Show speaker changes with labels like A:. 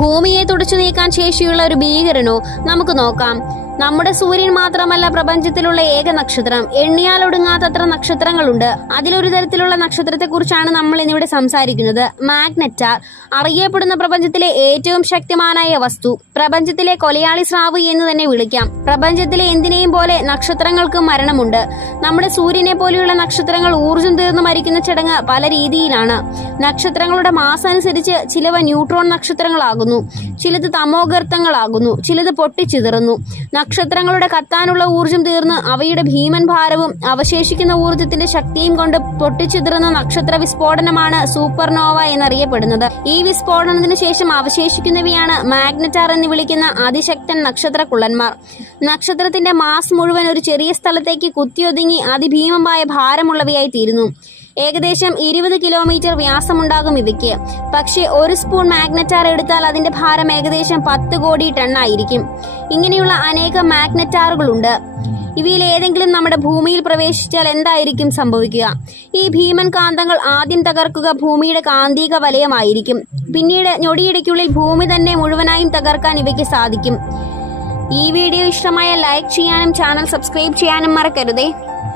A: ഭൂമിയെ തുടച്ചു നീക്കാൻ ശേഷിയുള്ള ഒരു ഭീകരനോ നമുക്ക് നോക്കാം. നമ്മുടെ സൂര്യൻ മാത്രമല്ല പ്രപഞ്ചത്തിലുള്ള ഏക നക്ഷത്രം. എണ്ണിയാൽ ഒടുങ്ങാത്തത്ര നക്ഷത്രങ്ങളുണ്ട്. അതിലൊരു തരത്തിലുള്ള നക്ഷത്രത്തെക്കുറിച്ചാണ് നമ്മൾ ഇന്നിവിടെ സംസാരിക്കുന്നത്. മാഗ്നറ്റാർ അറിയപ്പെടുന്ന പ്രപഞ്ചത്തിലെ ഏറ്റവും ശക്തിമാനായ വസ്തു. പ്രപഞ്ചത്തിലെ കൊലയാളി സ്രാവ് എന്ന് തന്നെ വിളിക്കാം. പ്രപഞ്ചത്തിലെ എന്തിനേയും പോലെ നക്ഷത്രങ്ങൾക്കും മരണമുണ്ട്. നമ്മുടെ സൂര്യനെ പോലെയുള്ള നക്ഷത്രങ്ങൾ ഊർജം തീർന്നു മരിക്കുന്ന ചടങ്ങ് പല രീതിയിലാണ്. നക്ഷത്രങ്ങളുടെ മാസം അനുസരിച്ച് ചിലവ ന്യൂട്രോൺ നക്ഷത്രങ്ങളാകുന്നു. ചിലത് തമോഗർത്തങ്ങളാകുന്നു. ചിലത് പൊട്ടിച്ചിതറുന്നു. നക്ഷത്രങ്ങളുടെ കത്താനുള്ള ഊർജം തീർന്ന് അവയുടെ ഭീമൻ ഭാരവും അവശേഷിക്കുന്ന ഊർജത്തിന്റെ ശക്തിയും കൊണ്ട് പൊട്ടിച്ചിതറുന്ന നക്ഷത്ര വിസ്ഫോടനമാണ് സൂപ്പർനോവ എന്നറിയപ്പെടുന്നത്. ഈ വിസ്ഫോടനത്തിന് ശേഷം അവശേഷിക്കുന്നവയാണ് മാഗ്നറ്റാർ എന്ന് വിളിക്കുന്ന അതിശക്തൻ നക്ഷത്ര കുള്ളന്മാർ നക്ഷത്രത്തിന്റെ മാസ് മുഴുവൻ ഒരു ചെറിയ സ്ഥലത്തേക്ക് കുത്തിയൊതുങ്ങി അതിഭീമമായ ഭാരമുള്ളവയായി തീരുന്നു ഏകദേശം ഇരുപത് കിലോമീറ്റർ വ്യാസമുണ്ടാകും ഇവയ്ക്ക്. പക്ഷേ ഒരു സ്പൂൺ മാഗ്നറ്റാർ എടുത്താൽ അതിന്റെ ഭാരം ഏകദേശം പത്ത് കോടി ടൺ ആയിരിക്കും ഇങ്ങനെയുള്ള അനേകം മാഗ്നറ്റാറുകളുണ്ട്. ഇവയിൽ ഏതെങ്കിലും നമ്മുടെ ഭൂമിയിൽ പ്രവേശിച്ചാൽ എന്തായിരിക്കും സംഭവിക്കുക? ഈ ഭീമൻ കാന്തങ്ങൾ ആദ്യം തകർക്കുക ഭൂമിയുടെ കാന്തിക വലയമായിരിക്കും. പിന്നീട് ഞൊടിയിടയ്ക്കുള്ളിൽ ഭൂമി തന്നെ മുഴുവനായും തകർക്കാൻ ഇവയ്ക്ക് സാധിക്കും. ഈ വീഡിയോ ഇഷ്ടമായ ലൈക്ക് ചെയ്യാനും ചാനൽ സബ്സ്ക്രൈബ് ചെയ്യാനും മറക്കരുതേ.